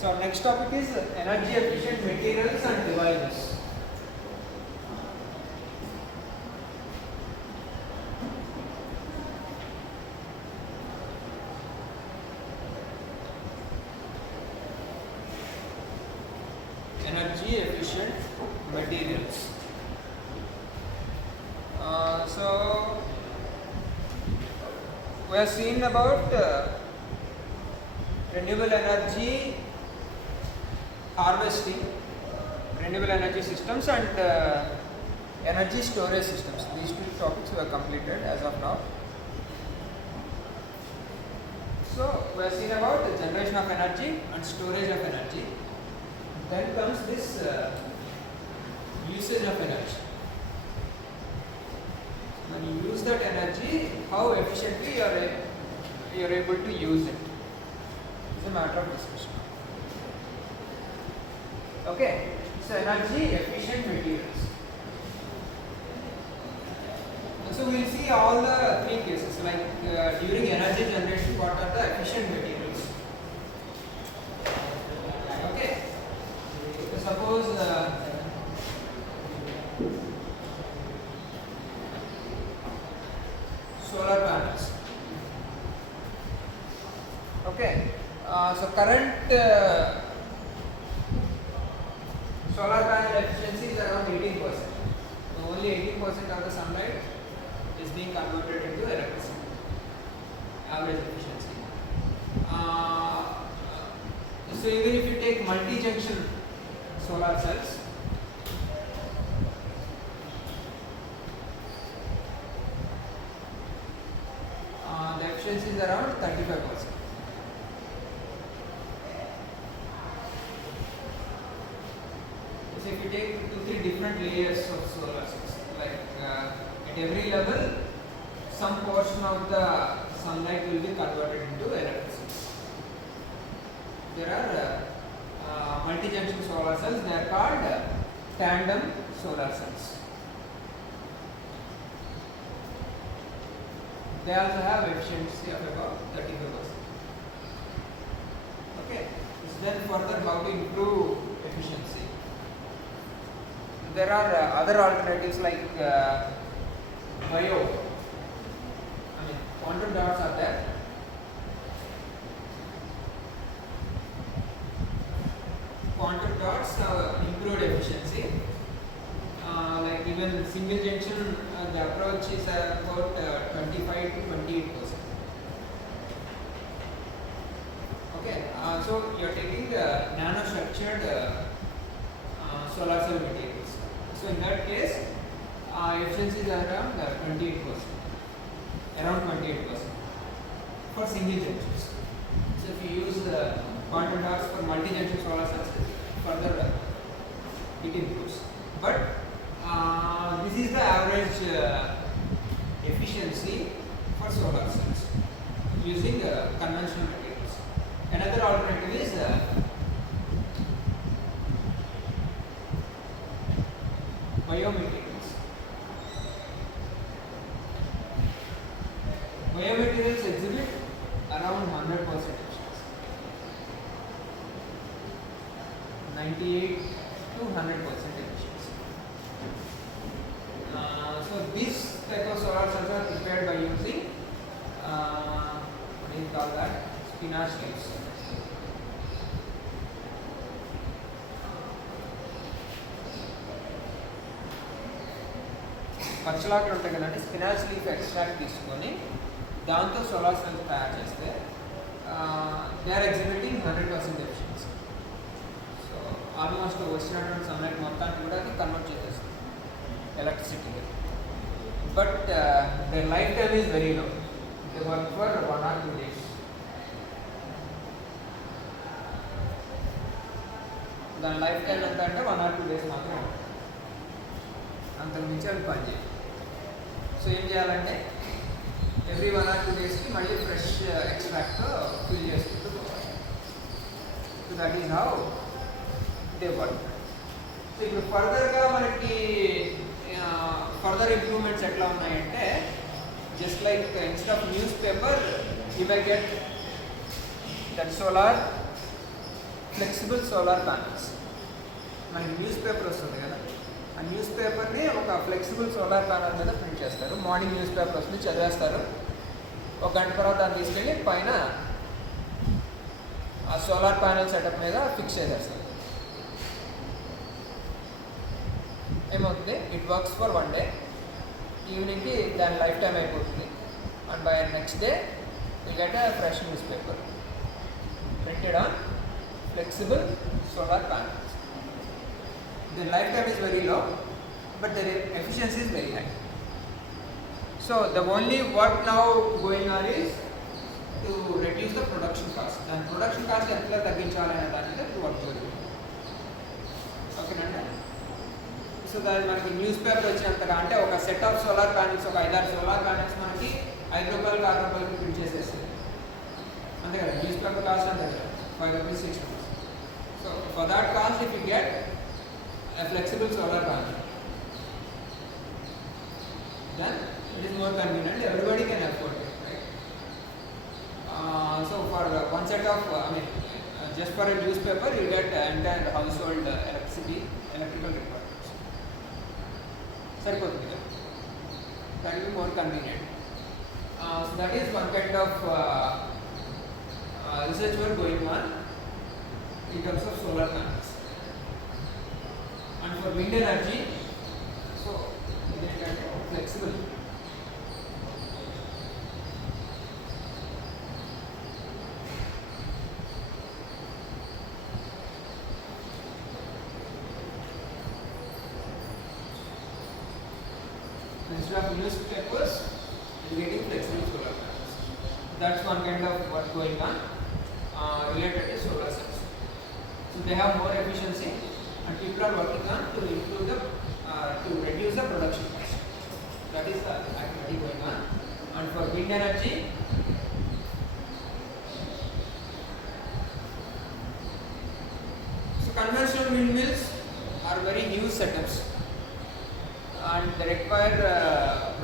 So our next topic is energy efficient materials and devices. Energy efficient materials. So we have seen about renewable energy harvesting, renewable energy systems and energy storage systems. These two topics were completed as of now. So we have seen about the generation of energy and storage of energy. Then comes this usage of energy. When you use that energy, how efficiently you are able to use it. It's a matter of discussion. Okay, so energy efficient materials. So we will see all the three cases, like during energy generation, what are the efficient materials. Okay, so suppose solar panels. Okay, so current solar panel efficiency is around 18%. So only 18% of the sunlight is being converted into electricity. Average efficiency. So even if you take multi-junction solar cells, the efficiency is around 35%. So if you take 2-3 different layers of solar cells, like at every level, some portion of the sunlight will be converted into electricity. There are multi-junction solar cells. They are called tandem solar cells. They also have efficiency of about 35%. Okay. So then further, how to improve efficiency? There are other alternatives like quantum dots are there. Quantum dots have improved efficiency. Like even single junction, the approach is about 25 to 28%. Okay, so you are taking the nanostructured solar cell materials. So in that case, efficiency is around 28%, around 28% for single junctions. So if you use the quantum dots for multi-junction solar cells, further it improves. But this is the average efficiency for solar cells using conventional materials. Another alternative is biomaterials. Biomaterials exhibit around 100% efficiency, 98 to 100% efficiency. So this type of solar cells are prepared by using what do you call that? Spinach leaves. పచ్చలాట్లు ఉంటాయి కదండి, spinach leaf extract తీసుకొని దాంతో solar cell తయారు చేస్తే they are exhibiting 100% efficiency. So almost వచ్చినటువంటి sunlight మొత్తాన్ని కూడా అది కన్వర్ట్ చేసేస్తుంది electricity. But the lifetime is very low. They work for 1 or 2 days. దాని లైఫ్ టైం ఎంత అంటే 1 or 2 days మాత్రం ఉంటుంది, అంతకు మించి అవి పనిచేయాలి. సో ఏం చేయాలంటే ఎవ్రీ 1 or 2 daysకి మళ్ళీ ఫ్రెష్ ఎక్స్ట్రాక్ట్ ఫిల్ చేసుకుంటూ పోవాలి. So that is how they work. So ఇప్పుడు ఫర్దర్గా మనకి ఫర్దర్ ఇంప్రూవ్మెంట్స్ ఎట్లా ఉన్నాయంటే, just like instead of news paper you may get that solar flexible solar panels. మనకి న్యూస్ పేపర్ వస్తుంది కదా, ఆ న్యూస్ పేపర్ని ఒక ఫ్లెక్సిబుల్ సోలార్ ప్యానల్ మీద ప్రింట్ చేస్తారు. మార్నింగ్ న్యూస్ పేపర్ వస్తుంది, చదివేస్తారు. ఒక గంట తర్వాత దాన్ని తీసుకెళ్ళి పైన ఆ సోలార్ ప్యానల్ సెటప్ మీద ఫిక్స్ చేసేస్తారు. ఏమవుతుంది, ఇట్ వర్క్స్ ఫర్ 1 day. ఈవినింగ్కి దాని లైఫ్ టైం అయిపోతుంది. And by next day you get a fresh newspaper printed on flexible solar panels. The lifetime is very low, but the efficiency is very high. So the only work now going on is to reduce the production cost. And production cost entla tagginchali dani మీద work జరుగుతుంది. ఓకేనండి. So దాని మనకి news paper వచ్చినంతగా అంటే ఒక set of solar panels, ఒక 5-6 solar panels మనకి ₹5 ₹6 print చేసేస్తుంది. అంతే కదా, న్యూస్ పేపర్ కాస్ట్ అంతే కదా, ₹5 ₹6. So for that cost if you get a flexible solar panel, then it is more convenient, everybody can afford it, right? So for one set of just for a newspaper you get entire household electrical requirements. Saripothundi kada, that will be more convenient. So that is one kind of research work going on in terms of solar panels. And for wind energy, so it is flexible. Instead of newspapers, you are getting flexible solar panels. That's one kind of work going on related to solar cells. So they have more efficiency, and people are working on to improve the to reduce the production cost. That is the activity going on. And for wind energy, so conventional windmills are very huge setups, and they require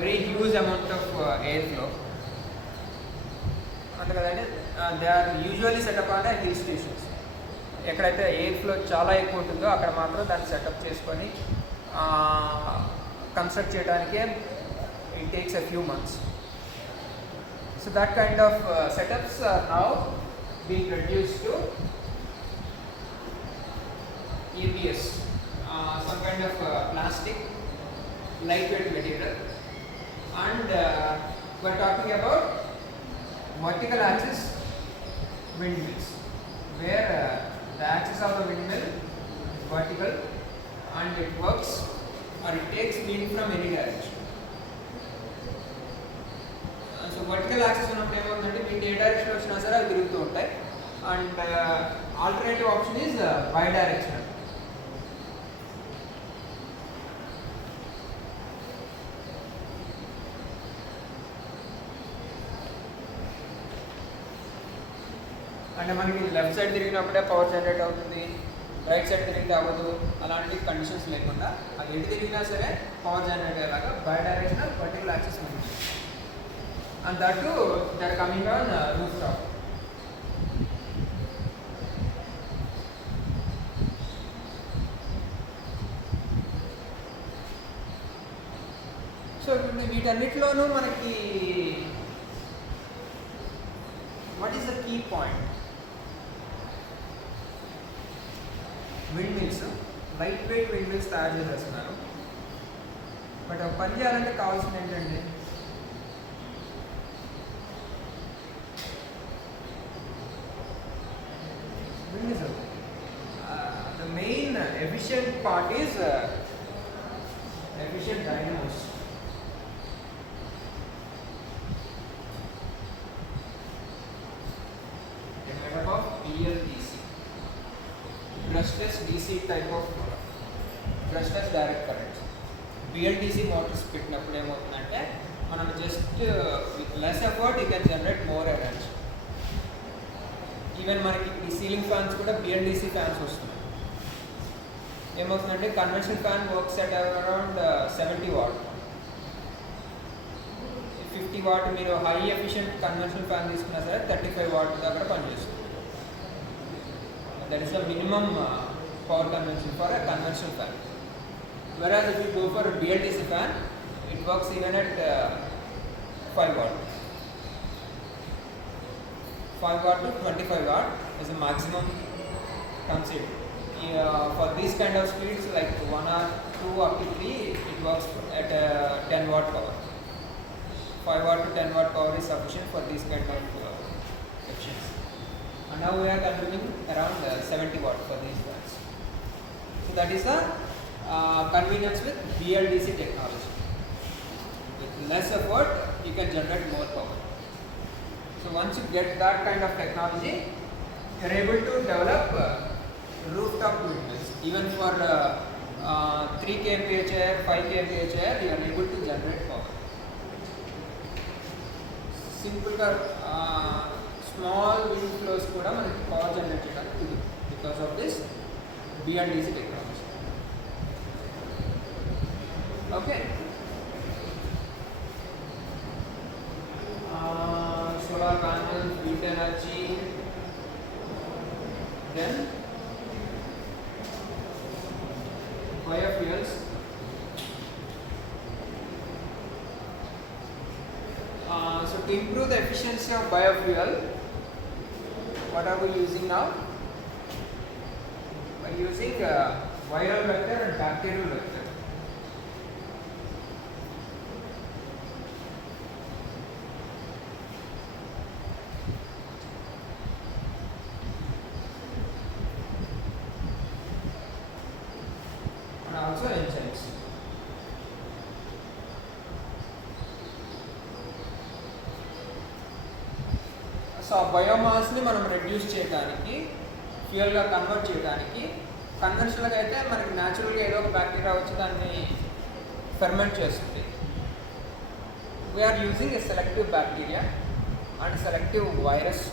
very huge amount of airflow. And they are usually set up on hill stations. ఎక్కడైతే air flow చాలా ఎక్కువ ఉంటుందో అక్కడ మాత్రం దాన్ని setup చేసుకొని construct చేయడానికే it takes a few months. So that kind of setups are now being reduce to ABS, some kind of plastic lightweight material. And we're talking about vertical axis windmills, where the axis of the windmill is vertical and it works or it takes wind from any direction. So vertical axis ఉన్నప్పుడు ఏమవుతుందంటే wind ఏ direction వచ్చినా సరే అవి తిరుగుతూ ఉంటాయి. And alternative option is bidirectional. అంటే మనకి left side తిరిగినప్పుడే పవర్ జనరేట్ అవుతుంది, రైట్ సైడ్ తిరిగితే అవ్వదు. అలాంటి కండిషన్స్ లేకుండా అది ఎటు తిరిగినా సరే పవర్ జనరేట్ అయ్యేలాగా బై డైరెక్షనల్ వర్టికల్ యాక్సిస్ ఉంది. And that too they are coming on rooftop. So వీటన్నిటిలోనూ మనకి what is the key point? Windmills, lightweight windmills తయారు చేసేస్తున్నారు. బట్ ఒక పని చేయాలంటే కావాల్సింది ఏంటంటే windmills the main efficient part is efficient dynamos. Of BLDC, brushless DC type of brushless direct current. BLDC motors పెట్టినప్పుడు ఏమవుతుందంటే మనం just with less effort you can generate more energy. Even మనకి ఈ సీలింగ్ ఫ్యాన్స్ కూడా BLDC fans వస్తున్నాయి. ఏమవుతుందంటే conventional fan works at around 70 what. 50 what మీరు high efficient conventional fan తీసుకున్నా సరే 35 వాట్ దగ్గర పనిచేస్తుంది. That is the minimum power consumption for a conventional fan. Whereas if you go for a BLDC fan, it works even at 5 watt. 5 watt to 25 watt is the maximum concept. For these kind of speeds like 1 or 2 up to 3, it works at 10 watt power. 5 watt to 10 watt power is sufficient for these kind of efficiency. And now we are consuming around 70 watt for these fans. So that is the convenience with BLDC technology. With less effort, you can generate more power. So once you get that kind of technology, you are able to develop rooftop windmills. Even for 3 kVA, 5 kVA, you are able to generate power. Simple small wind flows kuda manaki power generate cheyadaniki because of this BLDC technology. Okay. Solar panels, wind energy, then biofuels. So to improve the efficiency of biofuel, what are we using now? We are using viral vector and bacterial vector. And also enzymes. So ఆ బయోమాస్ని మనం reduce చేయడానికి, ఫ్యూయల్గా convert చేయడానికి, కన్వెన్షనల్గా అయితే మనకి న్యాచురల్గా ఏదో ఒక bacteria వచ్చి దాన్ని ఫెర్మెంట్ చేస్తుంది. We're using a selective bacteria and selective virus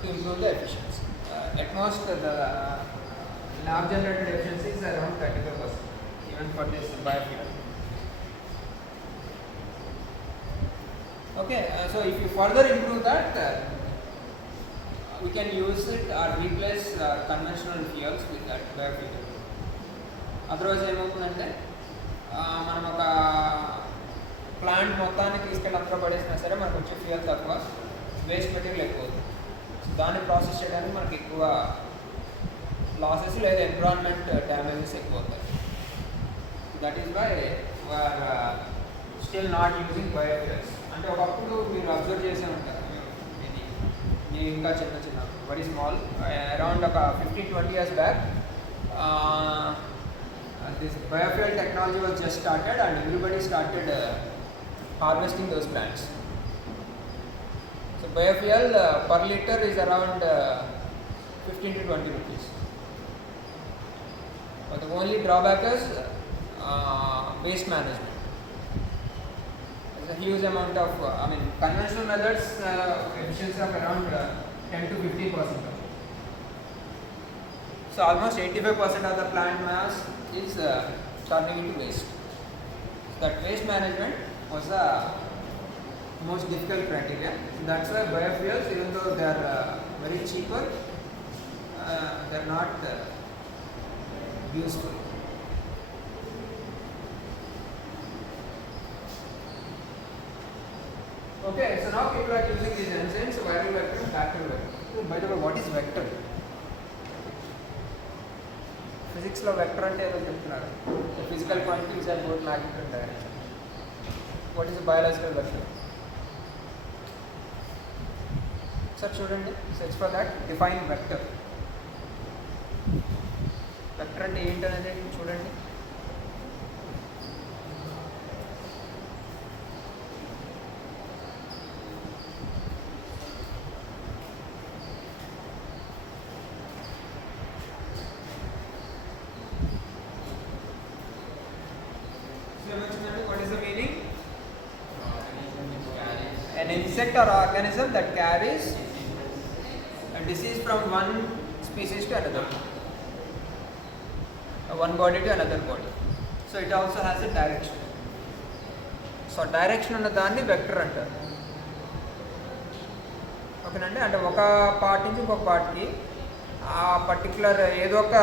to improve the efficiency. At most the lab generated efficiency is around 35% even for this biofuel. Okay, so if you further improve that, we can use it or replace conventional fuels with that biofuel. Otherwise ఏమవుతుందంటే మనం ఒక plant మొత్తాన్ని తీసుకెళ్ళి అంతా పడేసినా సరే మనకు వచ్చే fuel తక్కువ, వేస్ట్ మెటీరియల్ ఎక్కువ అవుతుంది. సో దాన్ని ప్రాసెస్ చేయడానికి మనకి ఎక్కువ లాసెస్ లేదా ఎన్విరాన్మెంట్ డ్యామేజెస్ ఎక్కువ అవుతాయి. That is why we're still not using biofuels. అంటే ఒకప్పుడు మీరు అబ్జర్వ్ చేసే ఉంటారు, ఇది ఇంకా చిన్న వెరీ స్మాల్, అరౌండ్ ఒక 15-20 years back this biofuel technology was just started and everybody started harvesting those plants. So biofuel per liter is around 15 to 20 rupees. But the only drawback is waste management. There's a huge amount of, conventional methods efficiency of around 10 to 15%. So almost 85% of the plant mass is turning into waste. So that waste management was the most difficult criteria. So that's why biofuels, even though they are very cheaper, they are not useful. Okay, so now people are using these enzymes, viral vector and bacterial vector. So by the way, what is vector? Physics lo vector ante edo cheptunnaru. The physical quantities are both magnitude and direction. What is a biological vector? Sir, chudandi, search for that, define vector. Vector ante enti anedi chudandi. What is the meaning? An insect or organism that carries a disease from one species to another, one body to another body. So it also has a direction. So direction అన్న దాన్ని vector అంటారు. ఓకేనండి, అంటే ఒక part నుంచి ఇంకొక పార్ట్కి ఆ పర్టికులర్ ఏదో ఒక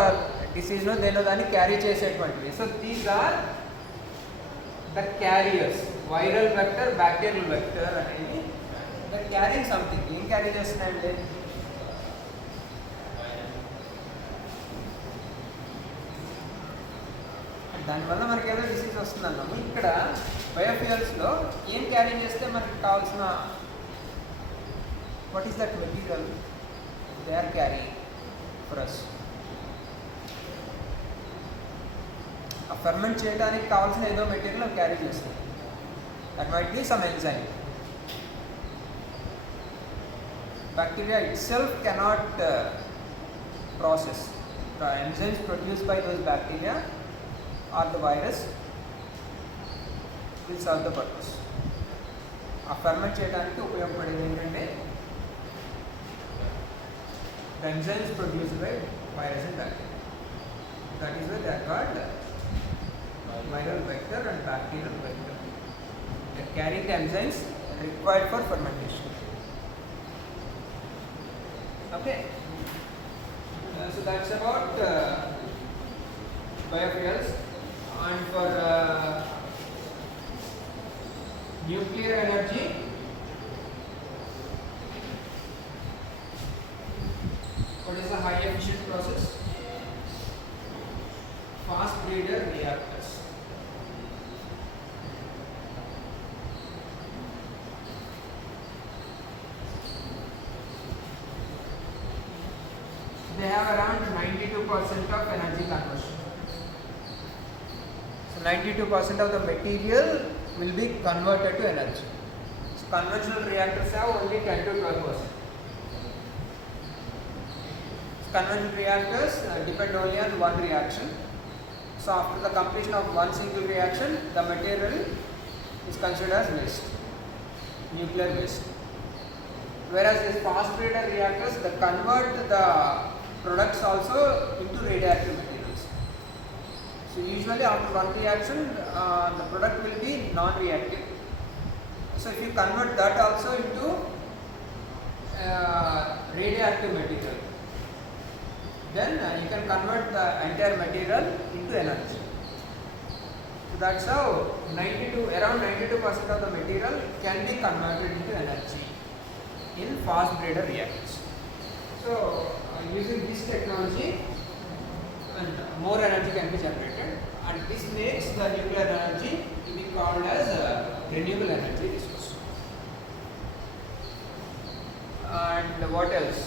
డిసీజ్ను దేనో దాన్ని క్యారీ చేసేటువంటివి. So these are the carriers. Viral vector, bacterial vector అనేవి ద క్యారింగ్ సంథింగ్. ఏం క్యారీ చేస్తున్నాయండి? దానివల్ల మనకి ఏదో డిసీజ్ వస్తుందన్నాము. ఇక్కడ బయోఫ్యూయల్స్లో ఏం క్యారీ చేస్తే మనకి కావాల్సిన what is that material they are carry for us? ఆ ఫెర్మెంట్ చేయడానికి కావాల్సిన ఏదో మెటీరియల్ క్యారీ చేస్తుంది. That might be some enzyme. Bacteria itself cannot process. The enzymes produced by those bacteria or the virus will serve the purpose. ఆ ferment చేయడానికి ఉపయోగపడేది ఏంటంటే the enzymes produced by virus and bacteria. That is why they are called viral vector and bacterial vector. They are carrying the enzymes required for fermentation. Okay, so that's about biofuels. And for nuclear energy, what is the high efficient process? Fast breeder reactors. They have around 92% of energy conversion. So 92% of the material will be converted to energy. So conventional reactors have only 10 to 12%. So conventional reactors depend only on one reaction. So after the completion of one single reaction, the material is considered as waste, nuclear waste. Whereas these fast breeder reactors, they convert the products also into radioactive materials. So usually after one reaction, the product will be non-reactive. So if you convert that also into radioactive material, then you can convert the entire material into energy. So that's how around 92% of the material can be converted into energy in fast breeder reactors. So using this technology, and more energy can be generated, and this makes the nuclear energy to be called as renewable energy resource. And what else?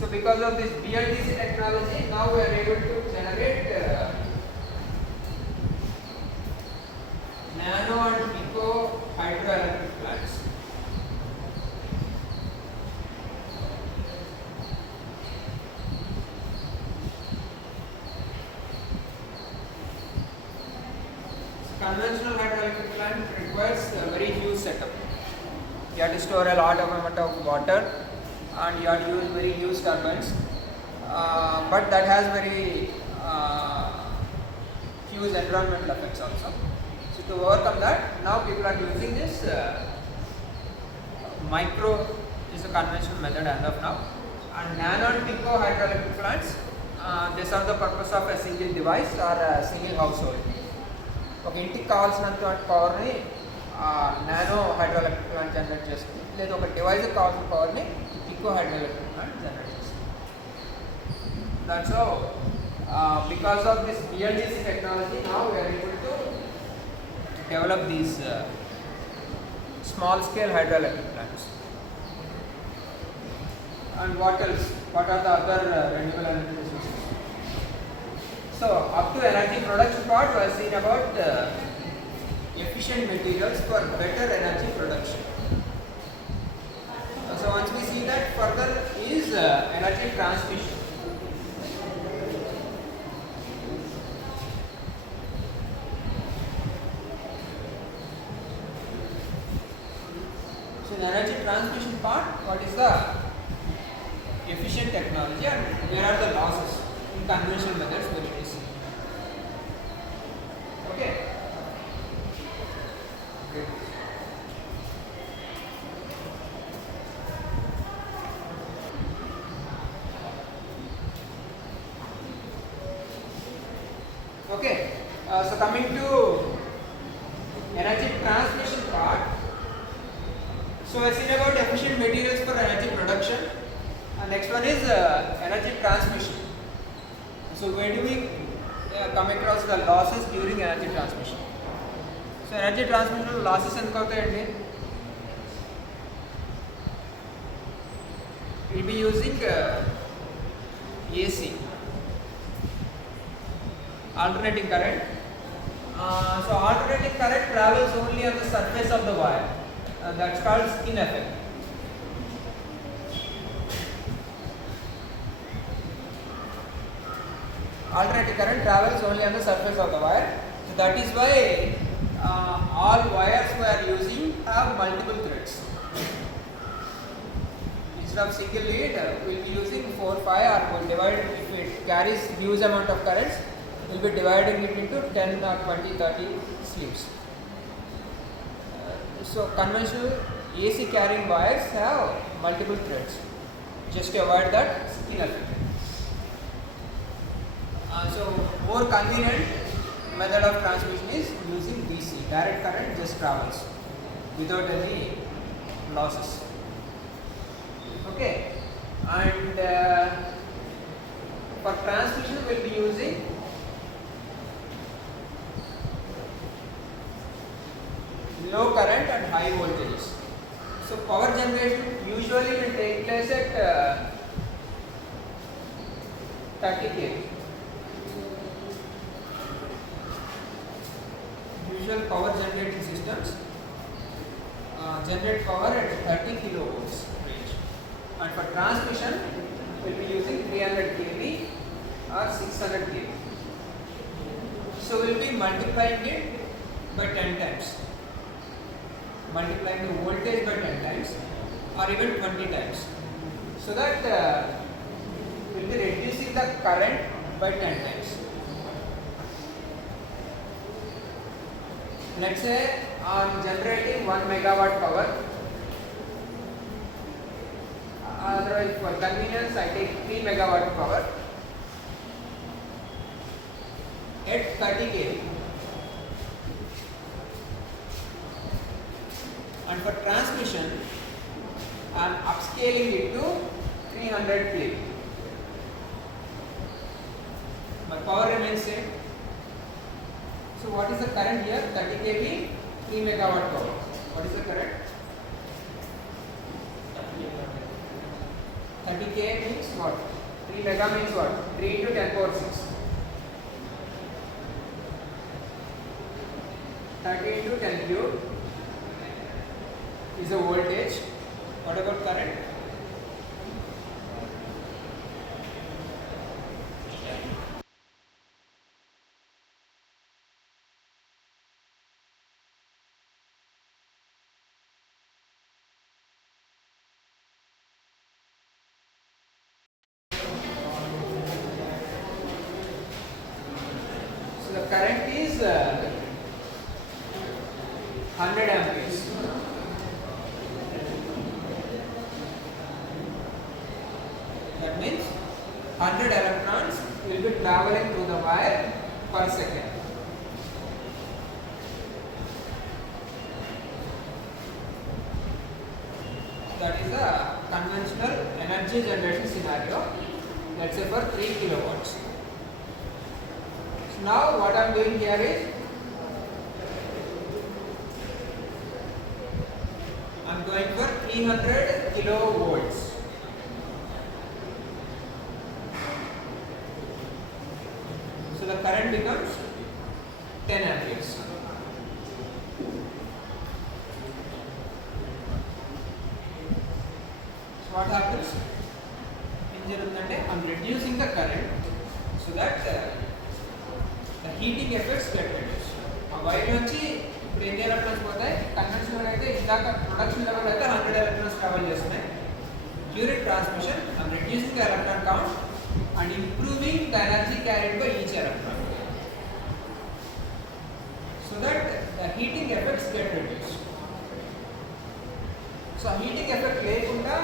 So because of this BLDC technology, now we are able to generate nano and pico hydroelectric plants. Conventional hydroelectric plant requires a very huge setup. You have to store a lot of amount of water and you have to use very huge turbines, but that has very huge environmental effects also. So to overcome that, now people are using this micro is a conventional method as of now, and nano and pico hydroelectric plants, they serve the purpose of a single device or a single household. ఒక ఇంటికి కావాల్సినంత పవర్ని nano hydroelectric plant generate చేస్తుంది, లేదా ఒక డివైస్కి కావాల్సిన పవర్ని pico hydroelectric plant generate చేస్తుంది. That's how because of this BLDC technology now we are able to develop these small scale hydroelectric plants. And what else? What are the other renewable energy resources? So up to energy production part, we have seen about efficient materials for better energy production. So once we see that, further is energy transmission. So in energy transmission part, what is the efficient technology and where are the losses in conventional methods when it is? Okay. So coming to energy transmission part. So I seen about efficient materials for energy production. And next one is energy transmission. So where do we come across the losses during energy transmission? So energy transmission losses ఎంత అవుతాయండి? We'll be using AC, alternating current. So alternating current travels only on the surface of the wire. That's called skin effect. Alternating current travels only on the surface of the wire. So that is why all wires we are using have multiple threads. Instead of single lead, we will be using 4, 5, or we'll divide. If it carries huge amount of currents, we will be dividing it into 10 or 20, 30 sleeves. So conventional AC carrying wires have multiple threads, just to avoid that skin effect. So more convenient method of transmission is using DC. Direct current just travels without any losses. Okay, and for transmission we will be using low current and high voltages. So power generation usually will take place at 30 kV. Usual power generating systems generate power at 30 kilovolts range, and for transmission we will be using 300 kV or 600 kV. So we will be multiplying it by 10 times. Multiplying the voltage by 10 times or even 20 times, so that we will be reducing the current by 10 times. Let's say I am generating 1 megawatt power. Otherwise, for convenience, I take 3 megawatt power at 30 kV. And for transmission, I am upscaling it to 300 kV. My power remains same. So what is the current here? 30 kV, 3 megawatt power. What is the current? 30 K means what? 3 mega means what? 3 into 10 power 6. 30 into 10 cube is the voltage. What about current? So the current is 100 amperes. That means 100 electrons will be traveling through the wire per second. That is a conventional energy generation scenario. Let's say for 3 kilowatts. So now what I am doing here is I am going for 300 kilovolts. So the current becomes 10 amperes. So what happens? I am reducing the current so that the heating effects get reduced. Wire నుంచి ఇప్పుడు ఎన్ని electrons పోతాయి? Conventional అయితే ఇందాక production level అయితే 100 electrons travel చేస్తున్నాయి. During transmission I am reducing the electron count and improving the energy carried by each electron, so that the heating effects get reduced. So heating effect lekunda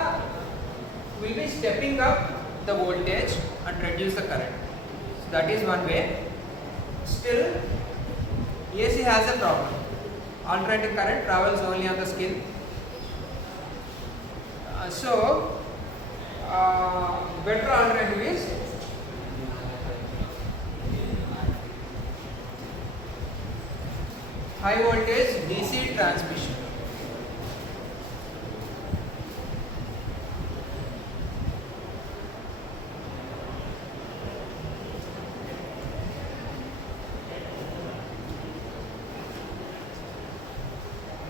we will be stepping up the voltage and reduce the current. So that is one way. Still AC has a problem. Alternating current travels only on the skin. Better alternative is high voltage DC transmission.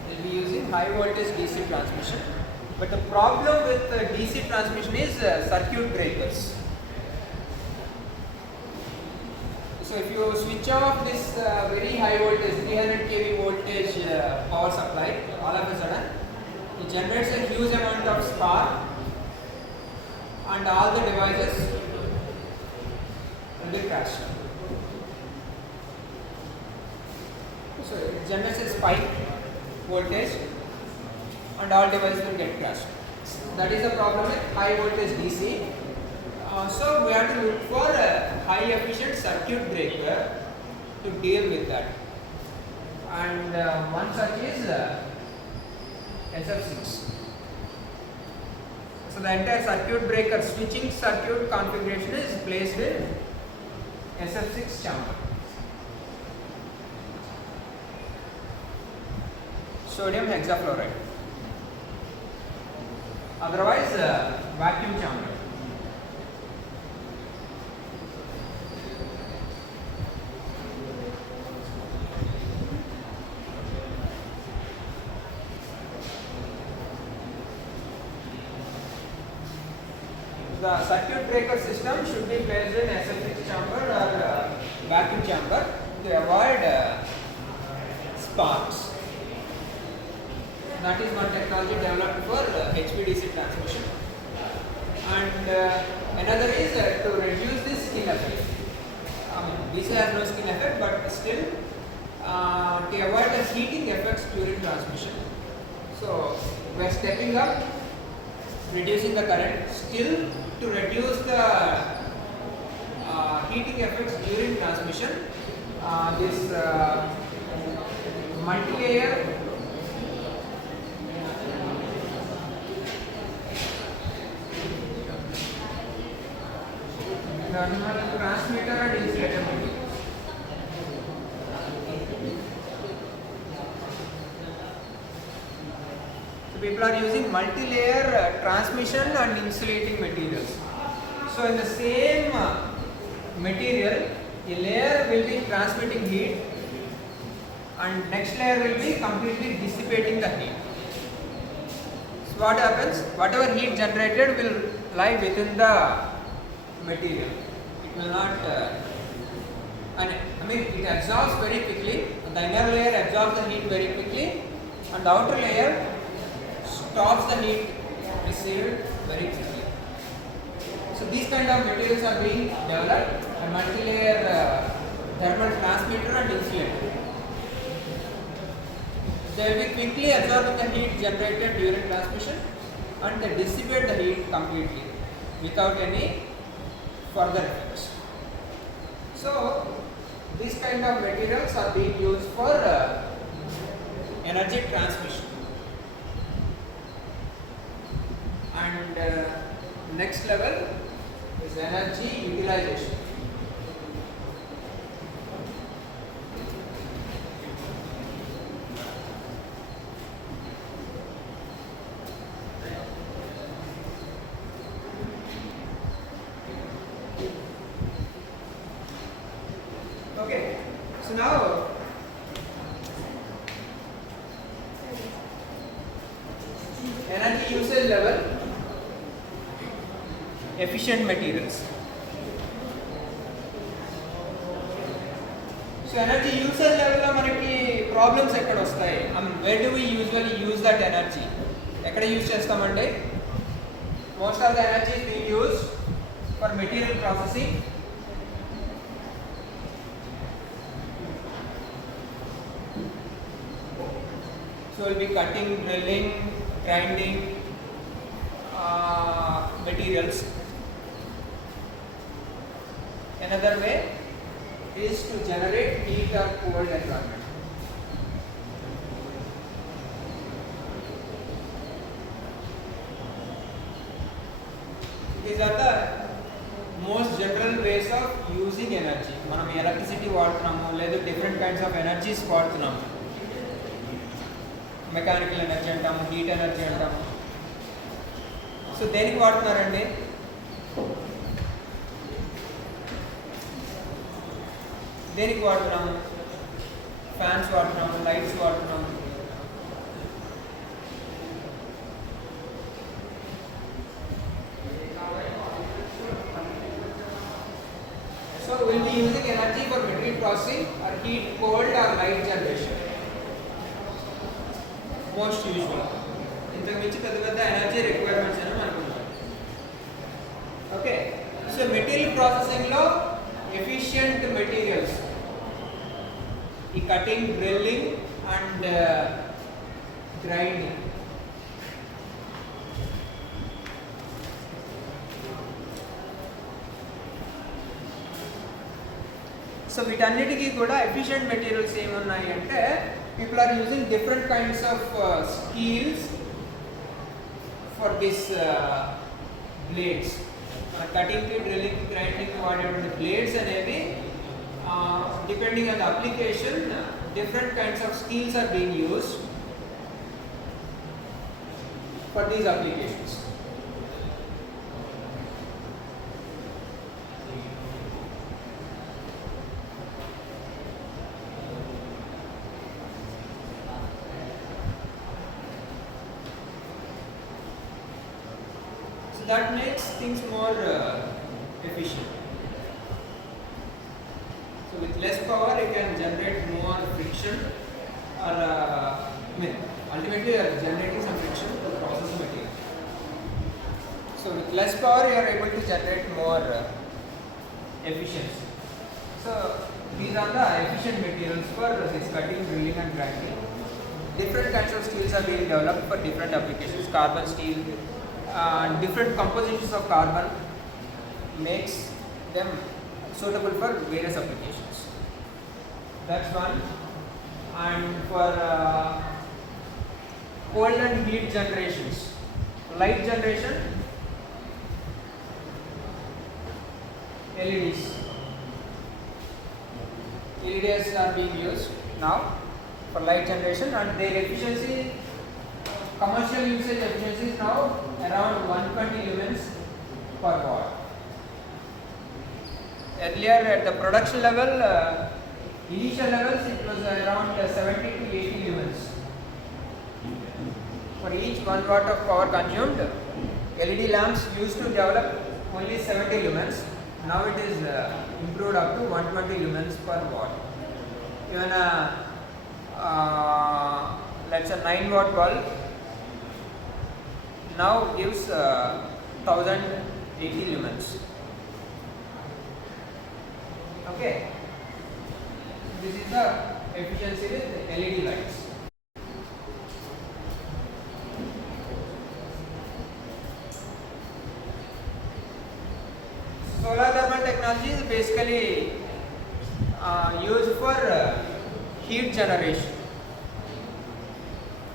We'll be using high voltage DC transmission. But the problem with DC transmission is circuit breakers. So if you switch off this very high voltage 300 kV voltage power supply, all of a sudden it generates a huge amount of spark and all the devices will be crashed. So it generates a spike voltage and all devices will get crashed. That is the problem with high voltage DC. So we have to look for a high efficient circuit breaker to deal with that. And one such is SF6. So the entire circuit breaker switching circuit configuration is placed in SF6 chamber. Sodium hexafluoride. Otherwise vacuum chamber. The circuit breaker system should be placed in SF6 chamber or vacuum chamber to avoid sparks. That is one technology developed for HVDC transmission. And another is to reduce the skin effect. DC has no skin effect, but still to avoid the heating effects during transmission. So we are stepping up, reducing the current, still to reduce the heating effects during transmission. This multi-layer thermal transmitter and insulator material. So people are using multi-layer transmission and insulating materials. So in the same material, a layer will be transmitting heat and next layer will be completely dissipating the heat. So what happens? Whatever heat generated will lie within the material. It will not, it absorbs very quickly. The inner layer absorbs the heat very quickly, and the outer layer stops the heat received very quickly. So these kind of materials are being developed: a multi-layer thermal transmitter and insulator. They will be quickly absorbing the heat generated during transmission, and they dissipate the heat completely without any further effects. So these kind of materials are being used for energy transmission. And next level is energy utilization. Okay, so now energy usage level, efficient materials. So energy usage level లో మనకి problems ఎక్కడ వస్తాయి? Where do we usually use that energy? ఎక్కడ use చేస్తామంటే most of the energy is being used for material processing. So we'll be cutting, drilling, grinding materials. Another way is to generate heat or cold environment. These are the most general ways of using energy. మనం electricity వాడుతున్నాము లేదా different kinds of energies వాడుతున్నాము. Mechanical energy అంటాము, heat energy అంటాము. So దేనికి వాడుతున్నారండి? దేనికి వాడుతున్నాము? Fans వాడుతున్నాము, లైట్స్ వాడుతున్నాము. So we will be using energy for material processing or heat, cold or light generation. Most usual. ఇంతకు మించి పెద్ద పెద్ద ఎనర్జీ రిక్వైర్మెంట్స్ అని అనుకుంటాం. ఓకే, సో మెటీరియల్ ప్రాసెసింగ్లో ఎఫిషియంట్ మెటీరియల్స్, ఈ cutting, drilling and grinding. So వీటన్నిటికీ కూడా ఎఫిషియంట్ మెటీరియల్స్ ఏమున్నాయి అంటే, people are using different kinds of steels for this blades. కటింగ్కి, డ్రిల్లింగ్కి, గ్రైండింగ్కి వాడేటువంటి బ్లేడ్స్ అనేవి depending on the application different kinds of steels are being used for these applications. That makes things more efficient. So with less power you can generate more friction, or ultimately you are generating some friction to process the material. So with less power you are able to generate more efficiency. So these are the efficient materials for this cutting, drilling and grinding. Different kinds of steels are being developed for different applications. Carbon steel, different compositions of carbon makes them suitable for various applications. That's one. And for cold and heat generations, light generation, LEDs. LEDs are being used now for light generation, and their efficiency, commercial usage efficiency is now around 120 lumens per watt. Earlier at the production level, initial levels, it was around 70 to 80 lumens. For each 1 watt of power consumed, LED lamps used to develop only 70 lumens. Now it is improved up to 120 lumens per watt. Even let's say 9 watt bulb now gives 1080 lumens. Okay, this is the efficiency with LED lights. Solar thermal technology is basically used for heat generation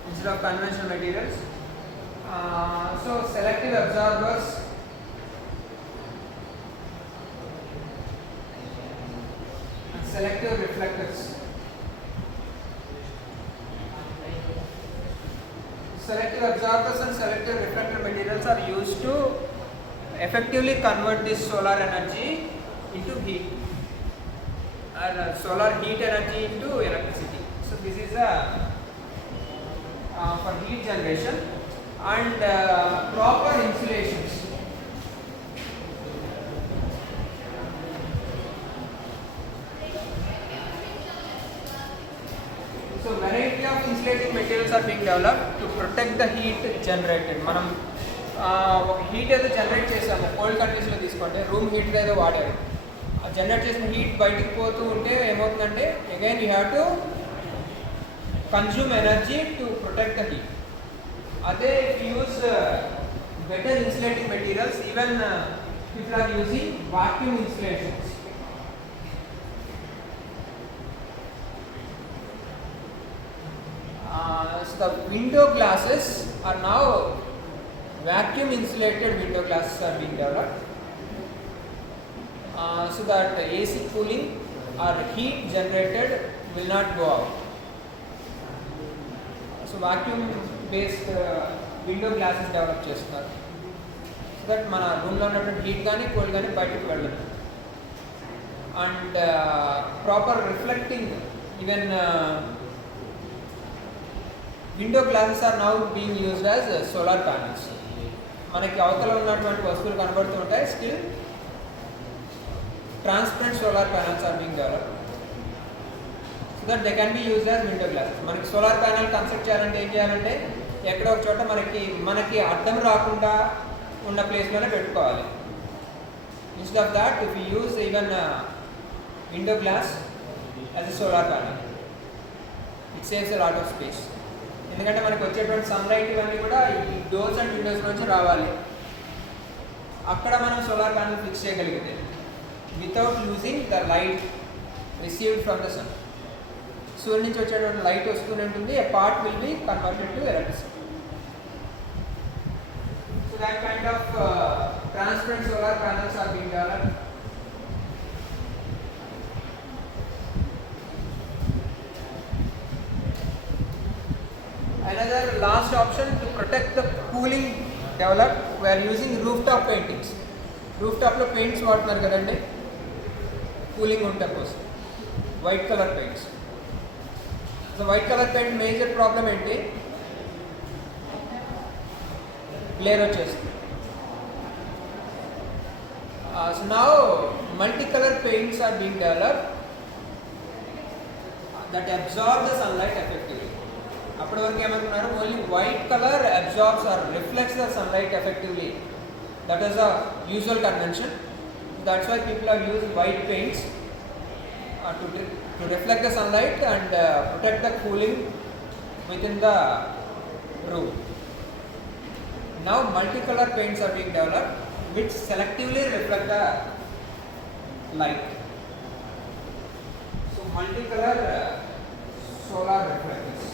instead of conventional materials. So selective absorbers, and selective reflectors. Selective absorbers and selective reflector materials are used to effectively convert this solar energy into heat, or solar heat energy into electricity. So this is for heat generation. And proper insulations. So variety of insulating materials are being developed to protect the heat generated. మనం heat ఏదో generate చేసాము, cold కంట్రీస్లో తీసుకుంటే room హీట్గా ఏదో వాడారు, generate చేసిన heat బయటికి పోతూ ఉంటే ఏమవుతుందంటే again you have to consume energy to protect the heat. They use better insulating materials. Even people are using vacuum insulations. So the window glasses are now vacuum insulated window glasses are being developed so that AC cooling or heat generated will not go out. So vacuum based window glasses develop చేస్తున్నారు so that మన రూమ్లో ఉన్నటువంటి heat కానీ cold కానీ బయటకు వెళ్ళదు and proper reflecting even window glasses are now being used as solar panels. మనకి అవతల ఉన్నటువంటి వస్తువులు కనబడుతూ ఉంటాయి, still transparent solar panels are being developed so that they can be used as window glasses. మనకి సోలార్ ప్యానల్ కన్స్ట్రక్ట్ చేయాలంటే ఏం చేయాలంటే ఎక్కడో ఒక చోట మనకి అర్థం రాకుండా ఉన్న ప్లేస్లోనే పెట్టుకోవాలి. Instead of that if you use even window glass as a solar panel it saves a lot of space. ఎందుకంటే మనకి వచ్చేటువంటి సన్లైట్ ఇవన్నీ కూడా ఈ డోర్స్ అండ్ విండోస్ నుంచి రావాలి. అక్కడ మనం సోలార్ ప్యానల్ ఫిక్స్ చేయగలిగితే without losing the light received from the sun. సూర్యుడి నుంచి వచ్చేటువంటి లైట్ వస్తూనే ఉంటుంది, a part will be converted to electricity. So that kind of transparent solar panels are being developed. Another last option to protect the cooling developed, we are using rooftop paintings. Rooftop lo paints vaడుతున్నారు కదండి cooling ఉంటే కోసం, white colour paints. So white colour paint major problem ఏంటి, glare వచ్చేస్తుంది. So now multi colour paints are being developed that absorb the sunlight effectively. అప్పటి వరకు ఏమనుకున్నారు, only white colour absorbs or reflects the sunlight effectively. That is a usual convention. That's why people are use white paints to reflect the sunlight and protect the cooling within the room. Now multicolor paints are being developed which selectively reflect the light. So multicolor solar reflectors.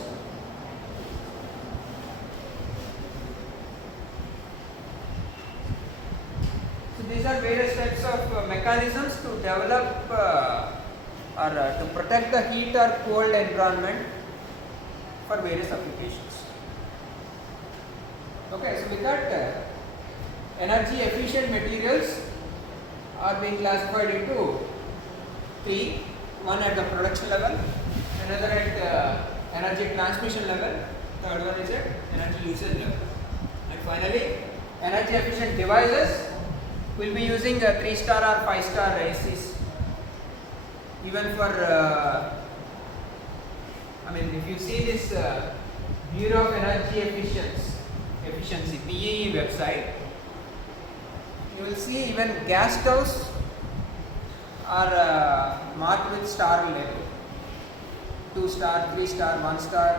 So these are various types of mechanisms to develop or to protect the heat or cold environment for various applications. Okay, so with that energy efficient materials are being classified into three. One at the production level, another at energy transmission level, third one is at energy usage level, and finally energy efficient devices will be using 3-star or 5-star ACs. Even for if you see this Bureau of Energy Efficiency BEE website, you will see even gas stoves are marked with star label. 2-star, 3-star, 1-star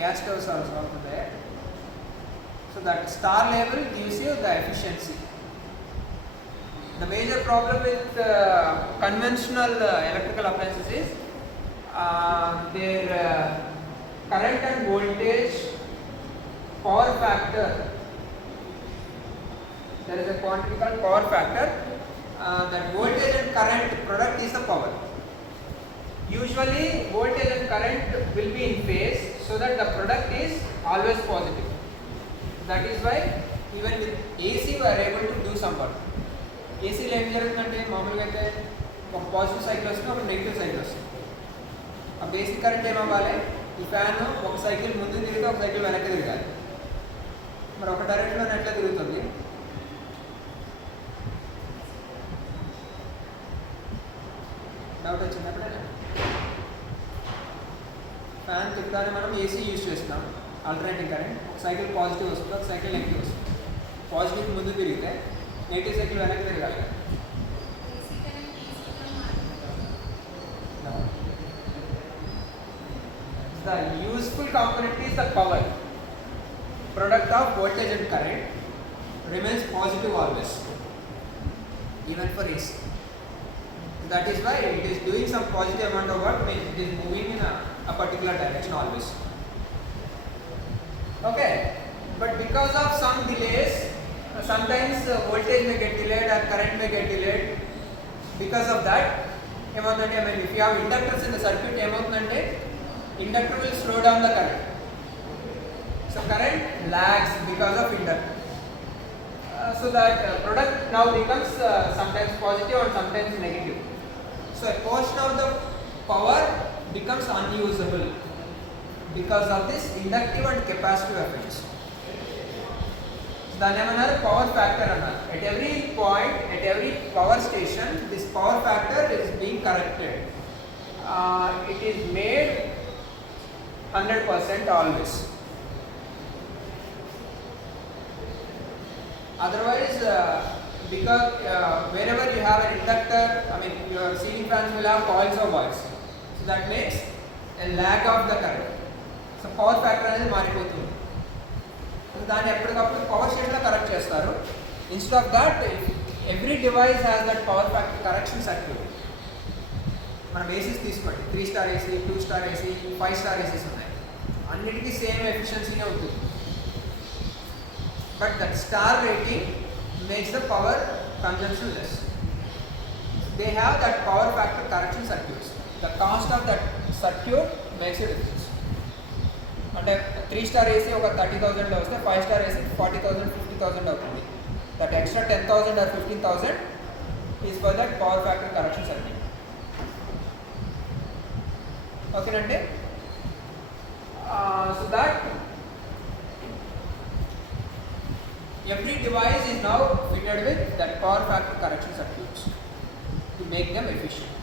gas stoves are also there. So that star label gives you the efficiency. The major problem with conventional electrical appliances is their current and voltage power factor. There is a quantity called power factor. That voltage and current product is the power. Usually voltage and current will be in phase so that the product is always positive. That is why even with AC we are able to do some work. ఏసీలో ఏం జరుగుతుందంటే మామూలుగా అయితే ఒక positive cycle వస్తుంది, ఒక negative cycle వస్తుంది. ఆ బేసిక్ కరెంట్ ఏమవ్వాలి, ఈ ఫ్యాన్ ఒక సైకిల్ ముందు తిరిగితే ఒక సైకిల్ వెనక్కి తిరగాలి. మరి ఒక డైరెక్షన్లో ఎట్లా తిరుగుతుంది? డౌట్ వచ్చింది ఎప్పుడైనా? ఫ్యాన్ తిరుగుతానే మనం ఏసీ యూజ్ చేస్తున్నాం, ఆల్టర్నేటింగ్ కరెంట్. ఒక సైకిల్ పాజిటివ్ వస్తుంది, ఒక సైకిల్ నెగిటివ్ వస్తుంది. పాజిటివ్ ముందు తిరిగితే నెగిటివ్ సైకిల్ వెనక్కి తిరగాలి. The useful component is the power. Product of voltage and current remains positive always, even for AC. That is why it is doing some positive amount of work when it is moving in a particular direction always. Okay, but because of some delays, sometimes voltage may get delayed or current may get delayed. Because of that, if you have inductors in the circuit, inductor will slow down the current. So current lags because of inductor. So that product now becomes sometimes positive and sometimes negative. So a portion of the power becomes unusable because of this inductive and capacitive effects. Then power factor. At every point, at every power station, this power factor is being corrected. It is made 100% always. Otherwise, because wherever you have an inductor, your ceiling fans will have coils or wires. So that makes a lag of the current. So power factor is maripotundi. దాన్ని ఎప్పటికప్పుడు power స్టేషన్లో correct చేస్తారు. Instead of that every device has that power factor correction circuit. మనం ACs తీసుకోండి, 3 star AC, 2 star AC, 5 star ACs ఉన్నాయి. అన్నిటికీ same ఎఫిషియన్సీనే ఉంటుంది. But that star rating makes the power consumption less. They have that power factor correction circuits. The cost of that circuit makes it difference. అంటే 3 star AC ఒక 30,000లో వస్తే 5 star AC 40,000, 50,000 అవుతుంది. That extra 10,000 or 15,000 is for that power factor correction circuit. ఓకేనండి. So that every device is now fitted with that power factor correction circuits to make them efficient.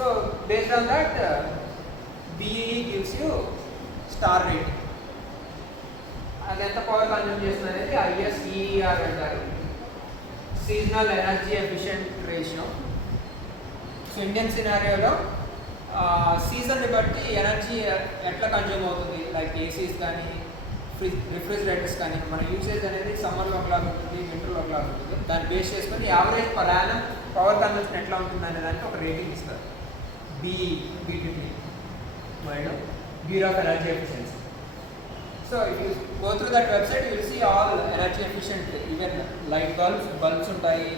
So based on that, BEE gives you star rating. Agenta power consumption అనేది ISEER అంటారు. Seasonal energy efficient ratio. So Indian scenario లో సీజన్ని బట్టి energy ఎట్లా consume అవుతుంది, like ACs కానీ refrigerators కానీ మన usage అనేది సమ్మర్లో ఒకలాగా ఉంటుంది, వింటర్లో ఒకలాగా ఉంటుంది. దాన్ని బేస్ చేసుకొని average per annum power consumption ఎట్లా ఉంటుంది అనే దానికి ఒక రేటింగ్ ఇస్తారు. BTP మరియు Bureau of Energy Efficiency. So if you go through that website, you will see all energy efficient, even light bulbs ఉంటాయి,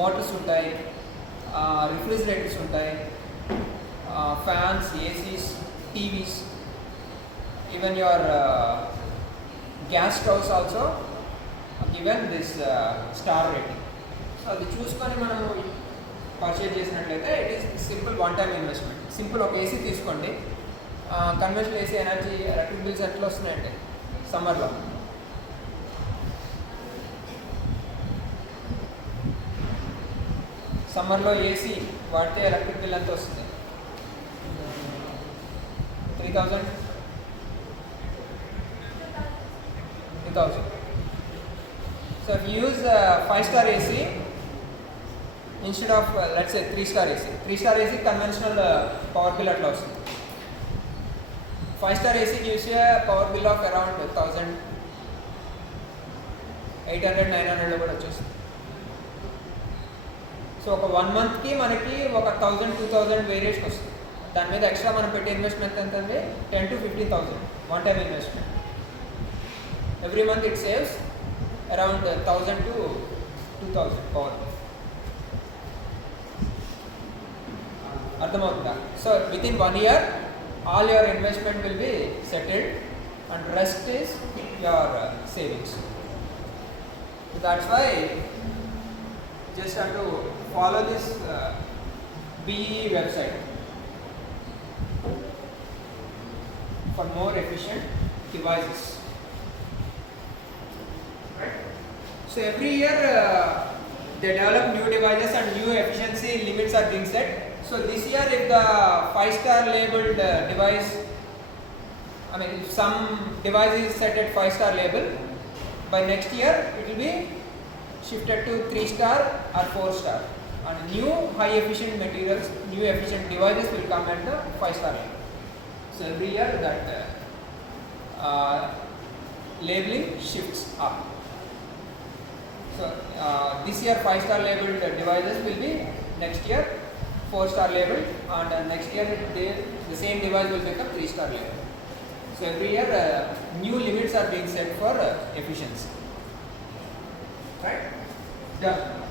మోటార్స్ ఉంటాయి, రిఫ్రిజిరేటర్స్ ఉంటాయి, fans, ACs, TVs, even your gas stoves also given this star rating. So అది చూసుకొని మనము purchase చేసినట్లయితే it is simple one time investment. Simple ఒక AC తీసుకోండి. Conventional AC energy electric bills ఎట్లా వస్తున్నాయంటే సమ్మర్లో ఏసీ వాడితే ఎలక్ట్రిక్ బిల్ ఎంత వస్తుంది? 3,000, 2,000. So if you use 5-star AC instead of let's say 3-star AC, 3-star AC conventional power bill atla vastundi. 5-star AC gives you a power bill of around 1,800, 900 lo kuda vachesthundi. So oka 1 month ki manaki oka 1,000, 2,000 variation vastundi. దాని మీద extra మనం పెట్టే investment ఎంత అంటే 10,000 to 15,000 one time investment. Every month it saves around 1,000 to 2,000 power. అర్థమవుతుందా? So within 1 year all your investment will be settled and rest is your savings. That's why just have to follow this BEE website for more efficient devices. Right? So every year they develop new devices and new efficiency limits are being set. So this year if the 5-star labeled device, if some device is set at 5-star label, by next year it will be shifted to 3-star or 4-star, and new high efficient materials, new efficient devices will come at the 5-star label. So every year that labeling shifts up. So this year 5-star labeled devices will be next year 4-star label, and next year the same device will become 3-star label. So every year new limits are being set for efficiency. Right? Done.